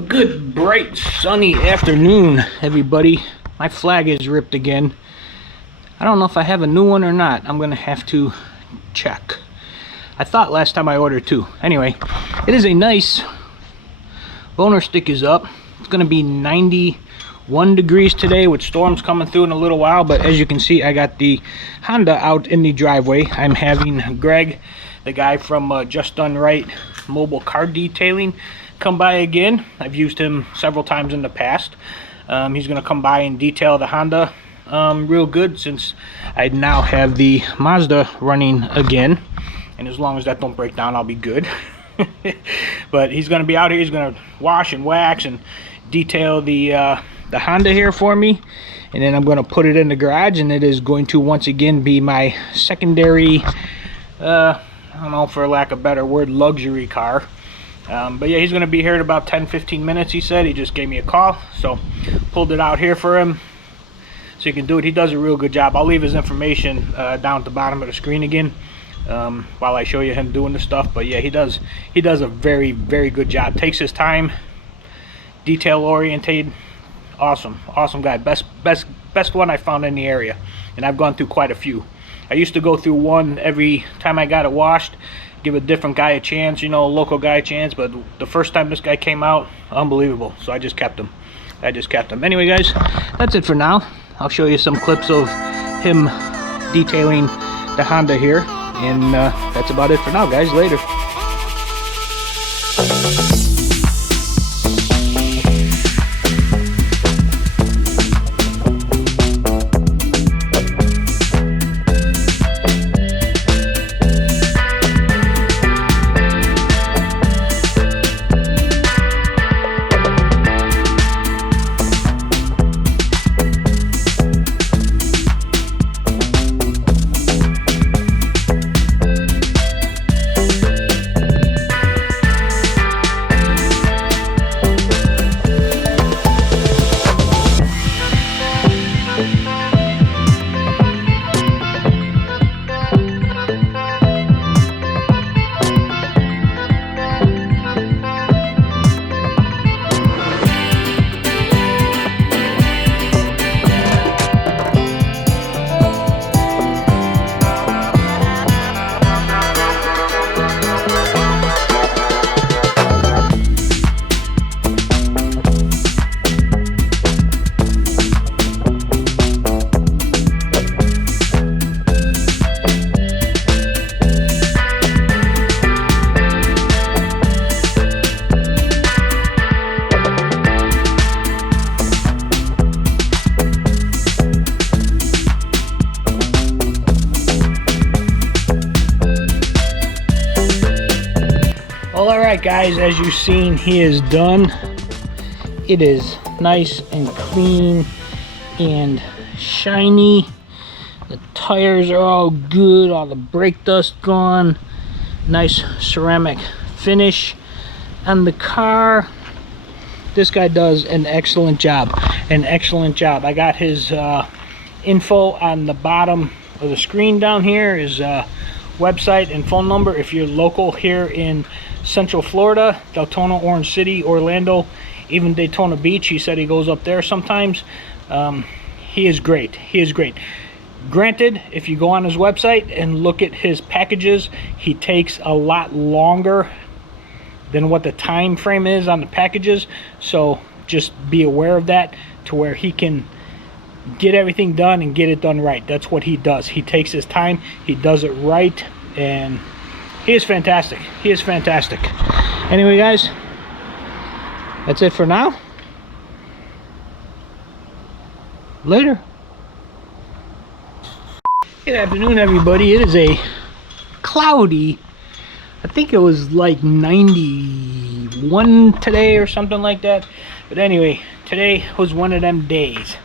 Well, good bright sunny afternoon, everybody. My flag is ripped again. I don't know if I have a new one or not. I'm gonna have to check. I thought last time I ordered two. Anyway, it is a nice boner stick is up. It's gonna be 91 degrees today with storms coming through in a little while, but as you can see, I got the Honda out in the driveway. I'm having Greg, the guy from Just Done Right Mobile Car Detailing, come by again. I've used him several times in the past. He's gonna come by and detail the Honda real good, since I now have the Mazda running again, and as long as that don't break down, I'll be good. But he's gonna be out here. He's gonna wash and wax and detail the Honda here for me, and then I'm gonna put it in the garage, and it is going to once again be my secondary, I don't know, for lack of a better word, luxury car. But yeah, he's gonna be here in about 10-15 minutes. He said he just gave me a call, so pulled it out here for him so he can do it. He does a real good job. I'll leave his information down at the bottom of the screen again while I show you him doing the stuff. But yeah, he does a very good job. Takes his time, detail oriented. Awesome guy. Best one I found in the area, and I've gone through quite a few. I used to go through one every time I got it washed, give a different guy a chance, you know, a local guy a chance, but the first time this guy came out, unbelievable. So I just kept him. Anyway, guys, that's it for now. I'll show you some clips of him detailing the Honda here, and that's about it for now, guys. Later. Alright guys, as you've seen, he is done. It is nice and clean and shiny. The tires are all good, all the brake dust gone. Nice ceramic finish on the car. This guy does an excellent job. I got his info on the bottom of the screen down here, his website and phone number. If you're local here in Central Florida, Deltona, Orange City, Orlando, even Daytona Beach, he said he goes up there sometimes. He is great. Granted, if you go on his website and look at his packages, he takes a lot longer than what the time frame is on the packages, so just be aware of that, to where he can get everything done and get it done right. That's what he does. He takes his time, he does it right, and he is fantastic. Anyway, guys, that's it for now. Later. Good afternoon, everybody. It is a cloudy, I think it was like 91 today or something like that. But anyway, today was one of them days.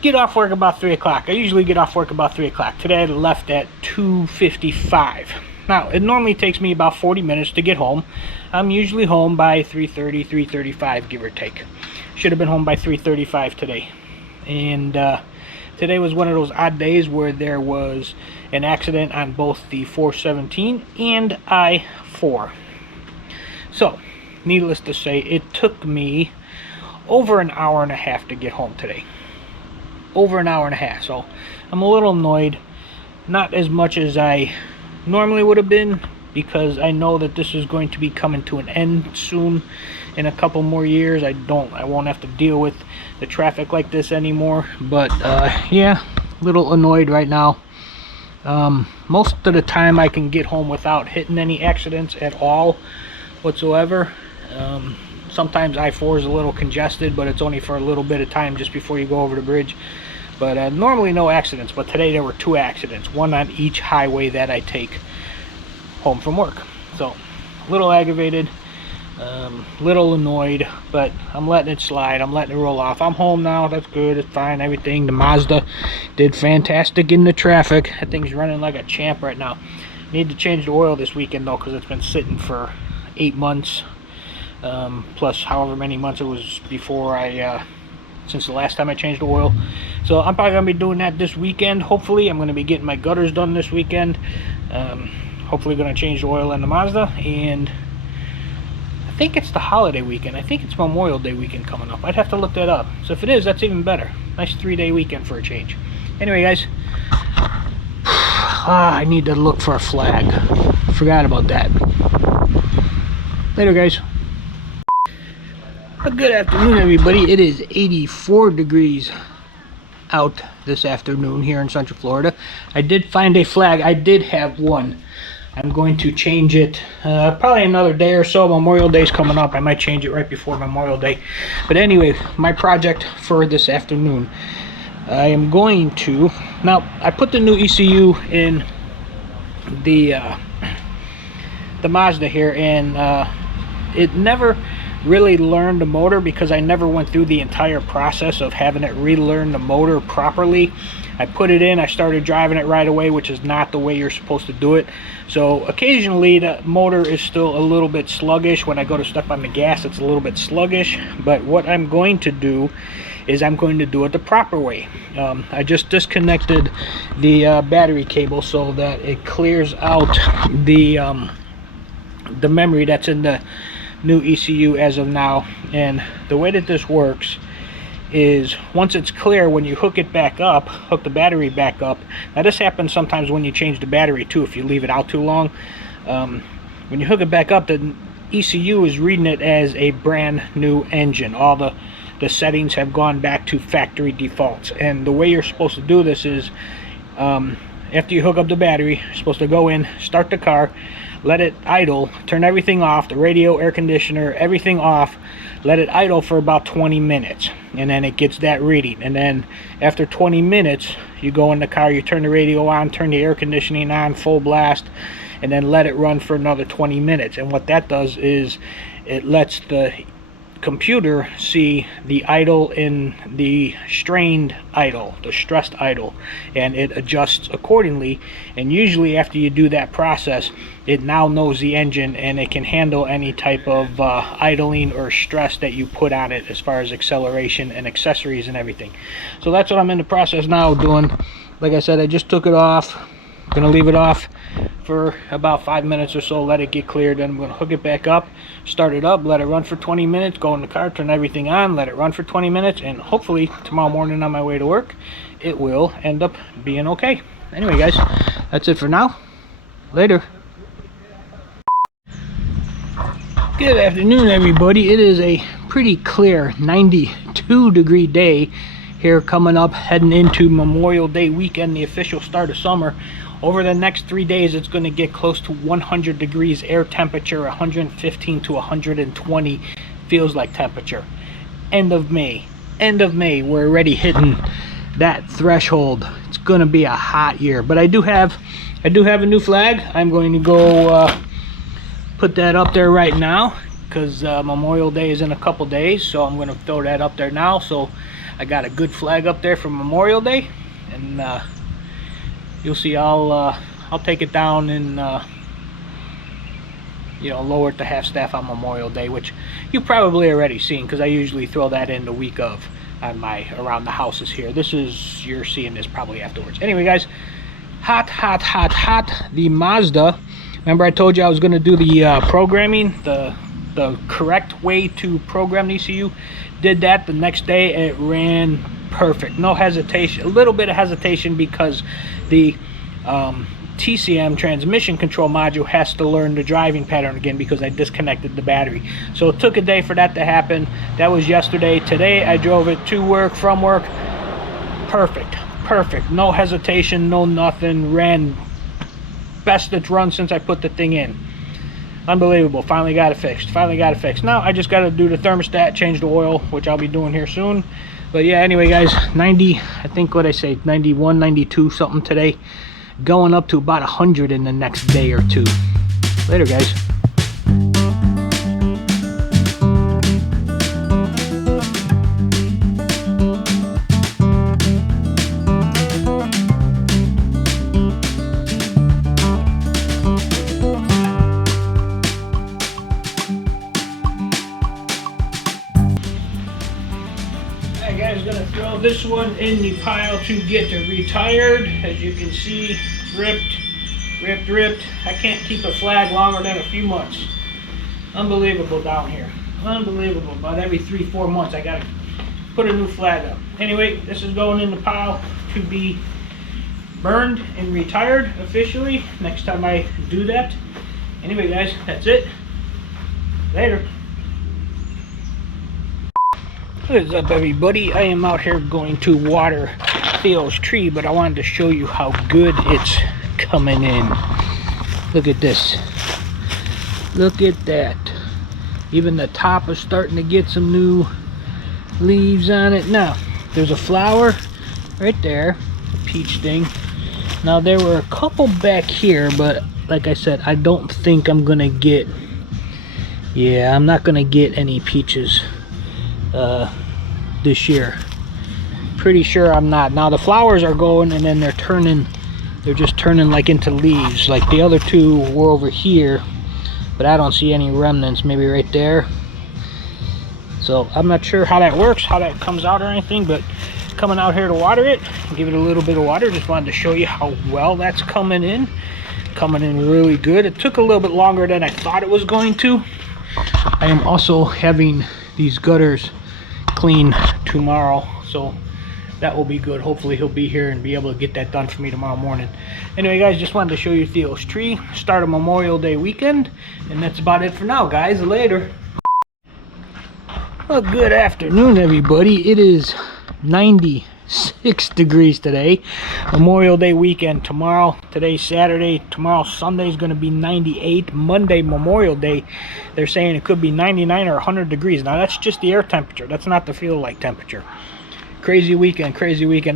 Get off work about 3 o'clock. I usually get off work about 3 o'clock. Today I left at 2:55. Now, it normally takes me about 40 minutes to get home. I'm usually home by 3:30, 3:35, give or take. Should have been home by 3:35 today. And today was one of those odd days where there was an accident on both the 417 and I-4. So, needless to say, it took me over an hour and a half to get home today. Over an hour and a half. So I'm a little annoyed. Not as much as I normally would have been, because I know that this is going to be coming to an end soon. In a couple more years, I won't have to deal with the traffic like this anymore. But yeah, a little annoyed right now. Most of the time I can get home without hitting any accidents at all whatsoever. Sometimes I-4 is a little congested, but it's only for a little bit of time just before you go over the bridge. But normally no accidents, but today there were 2 accidents, one on each highway that I take home from work. So a little aggravated, little annoyed, but I'm letting it slide. I'm letting it roll off. I'm home now. That's good. It's fine. Everything. The Mazda did fantastic in the traffic. That thing's running like a champ right now. Need to change the oil this weekend though, because it's been sitting for 8 months, plus however many months it was before since the last time I changed the oil. So I'm probably gonna be doing that this weekend. Hopefully I'm gonna be getting my gutters done this weekend. Hopefully gonna change the oil in the Mazda, and I think it's the holiday weekend. I think it's Memorial Day weekend coming up. I'd have to look that up. So if it is, that's even better. Nice 3-day weekend for a change. Anyway, guys, I need to look for a flag. Forgot about that. Later, guys. Good afternoon, everybody. It is 84 degrees out this afternoon here in Central Florida. I did find a flag. I did have one. I'm going to change it probably another day or so. Memorial Day's coming up. I might change it right before Memorial Day. But anyway, my project for this afternoon, I am going to, now I put the new ECU in the Mazda here, and it never really learned the motor because I never went through the entire process of having it relearn the motor properly. I put it in, I started driving it right away, which is not the way you're supposed to do it. So occasionally the motor is still a little bit sluggish. When I go to step on the gas, it's a little bit sluggish. But what I'm going to do is I'm going to do it the proper way. I just disconnected the battery cable so that it clears out the memory that's in the new ECU as of now. And the way that this works is once it's clear, when you hook it back up, hook the battery back up. Now this happens sometimes when you change the battery too, if you leave it out too long. When you hook it back up, the ECU is reading it as a brand new engine. All the settings have gone back to factory defaults. And the way you're supposed to do this is after you hook up the battery, you're supposed to go in, start the car, let it idle, turn everything off, the radio, air conditioner, everything off, let it idle for about 20 minutes, and then it gets that reading. And then after 20 minutes, you go in the car, you turn the radio on, turn the air conditioning on full blast, and then let it run for another 20 minutes. And what that does is it lets the computer see the idle in the strained idle, the stressed idle, and it adjusts accordingly. And usually after you do that process, it now knows the engine and it can handle any type of idling or stress that you put on it as far as acceleration and accessories and everything. So that's what I'm in the process now doing. Like I said, I just took it off. I'm gonna leave it off for about 5 minutes or so, let it get cleared. Then I'm going to hook it back up, start it up, let it run for 20 minutes, go in the car, turn everything on, let it run for 20 minutes, and hopefully tomorrow morning on my way to work it will end up being okay. Anyway, guys, that's it for now. Later. Good afternoon, everybody. It is a pretty clear 92-degree day here coming up, heading into Memorial Day weekend, the official start of summer. Over the next 3 days, it's going to get close to 100 degrees air temperature, 115 to 120 feels like temperature. End of May, we're already hitting that threshold. It's going to be a hot year. But I do have a new flag. I'm going to go put that up there right now because Memorial Day is in a couple days, so I'm going to throw that up there now. So I got a good flag up there for Memorial Day, and you'll see I'll take it down and you know, lower it to half staff on Memorial Day, which you probably already seen because I usually throw that in the week of on my around the houses here. This is, you're seeing this probably afterwards. Anyway, guys, hot. The Mazda. Remember I told you I was going to do the programming, the the correct way to program the ECU. Did that the next day, it ran perfect, no hesitation. A little bit of hesitation because the TCM transmission control module has to learn the driving pattern again because I disconnected the battery. So it took a day for that to happen. That was yesterday. Today I drove it to work, from work. Perfect, no hesitation, no nothing. Ran best it's run since I put the thing in. Unbelievable. Finally got it fixed. Now I just got to do the thermostat, change the oil, which I'll be doing here soon. But yeah, anyway guys, 90, I think what I say, 91, 92 something today, going up to about 100 in the next day or two. Later guys. Gonna throw this one in the pile to get retired. As you can see, ripped. I can't keep a flag longer than a few months. Unbelievable down here. Unbelievable. About every 3-4 months I gotta put a new flag up. Anyway, this is going in the pile to be burned and retired officially next time I do that. Anyway guys, that's it. Later. What is up everybody? I am out here going to water Theo's tree, but I wanted to show you how good it's coming in. Look at this. Look at that. Even the top is starting to get some new leaves on it. Now, there's a flower right there, a peach thing. Now there were a couple back here, but like I said, I don't think I'm gonna get, yeah, I'm not gonna get any peaches this year. Pretty sure I'm not. Now the flowers are going and then they're just turning like into leaves. Like the other two were over here, but I don't see any remnants. Maybe right there. So I'm not sure how that works, how that comes out or anything, but coming out here to water it, give it a little bit of water. Just wanted to show you how well that's coming in really good. It took a little bit longer than I thought it was going to. I am also having these gutters clean tomorrow, so that will be good. Hopefully he'll be here and be able to get that done for me tomorrow morning. Anyway guys, just wanted to show you Theo's tree. Start a Memorial Day weekend, and that's about it for now guys. Later. Well, good afternoon everybody. It is 96 degrees today. Memorial Day weekend tomorrow. Today's Saturday. Tomorrow Sunday is going to be 98. Monday, Memorial Day, they're saying it could be 99 or 100 degrees. Now that's just the air temperature. That's not the feel like temperature. Crazy weekend.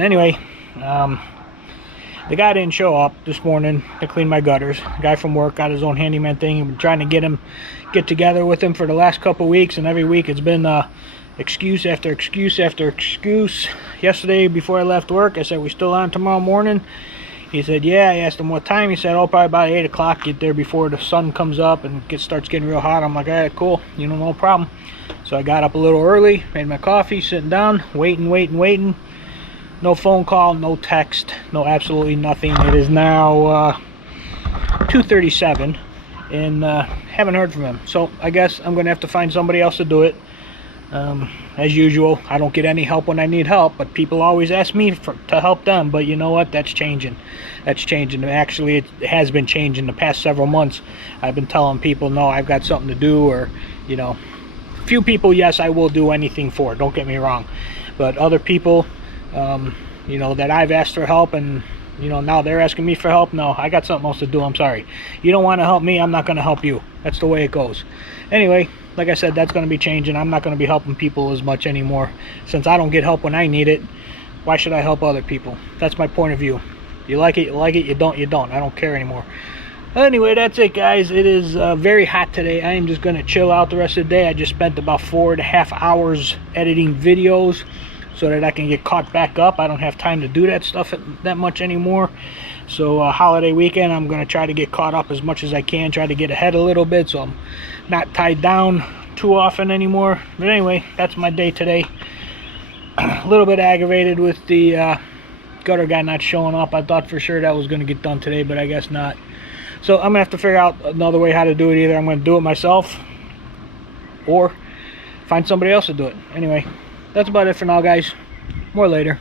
Anyway, the guy didn't show up this morning to clean my gutters. The guy from work got his own handyman thing. I've been trying to get together with him for the last couple weeks, and every week it's been excuse after excuse. Yesterday before I left work, I said, we still on tomorrow morning? He said, yeah. I asked him what time. He said, oh, probably about 8 o'clock. Get there before the sun comes up and starts getting real hot. I'm like, all right, cool, no problem. So I got up a little early, made my coffee, sitting down, waiting. No phone call, no text, no absolutely nothing. It is now 2:37 and haven't heard from him. So I guess I'm gonna have to find somebody else to do it. As usual, I don't get any help when I need help, but people always ask me to help them. But you know what? That's changing. Actually, it has been changing the past several months. I've been telling people, no, I've got something to do, or few people, yes, I will do anything for. Don't get me wrong, but other people, that I've asked for help, and now they're asking me for help. No, I got something else to do. I'm sorry. You don't want to help me, I'm not going to help you. That's the way it goes. Anyway, like I said, that's going to be changing. I'm not going to be helping people as much anymore. Since I don't get help when I need it, why should I help other people? That's my point of view. You like it, you like it. You don't, you don't. I don't care anymore. Anyway, that's it, guys. It is very hot today. I am just going to chill out the rest of the day. I just spent about 4.5 hours editing videos so that I can get caught back up. I don't have time to do that stuff that much anymore. So holiday weekend, I'm going to try to get caught up as much as I can, try to get ahead a little bit so I'm not tied down too often anymore. But anyway, that's my day today. A little bit aggravated with the gutter guy not showing up. I thought for sure that was going to get done today, but I guess not. So I'm going to have to figure out another way how to do it. Either I'm going to do it myself or find somebody else to do it. Anyway, that's about it for now, guys. More later.